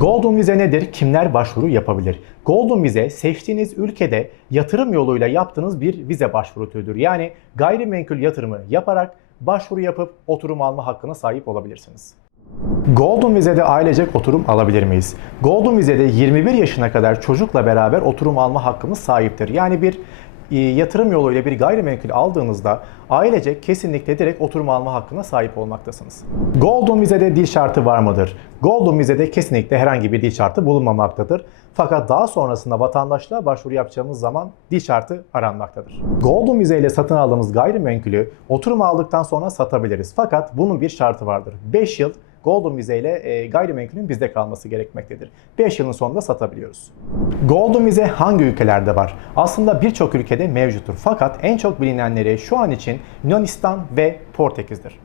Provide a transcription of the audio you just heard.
Golden Vize nedir? Kimler başvuru yapabilir? Golden Vize seçtiğiniz ülkede yatırım yoluyla yaptığınız bir vize başvuru türüdür. Yani gayrimenkul yatırımı yaparak başvuru yapıp oturum alma hakkına sahip olabilirsiniz. Golden Vize'de ailecek oturum alabilir miyiz? Golden Vize'de 21 yaşına kadar çocukla beraber oturum alma hakkımız sahiptir. Yani bir yatırım yoluyla bir gayrimenkul aldığınızda ailecek kesinlikle direkt oturum alma hakkına sahip olmaktasınız. Golden Vize'de dil şartı var mıdır? Golden Vize'de kesinlikle herhangi bir dil şartı bulunmamaktadır. Fakat daha sonrasında vatandaşlığa başvuru yapacağımız zaman dil şartı aranmaktadır. Golden Vize ile satın aldığımız gayrimenkulü oturum aldıktan sonra satabiliriz. Fakat bunun bir şartı vardır. 5 yıl Golden Vize ile e, gayrimenkulün bizde kalması gerekmektedir. 5 yılın sonunda satabiliyoruz. Golden Vize hangi ülkelerde var? Aslında birçok ülkede mevcuttur. Fakat en çok bilinenleri şu an için Yunanistan ve Portekiz'dir.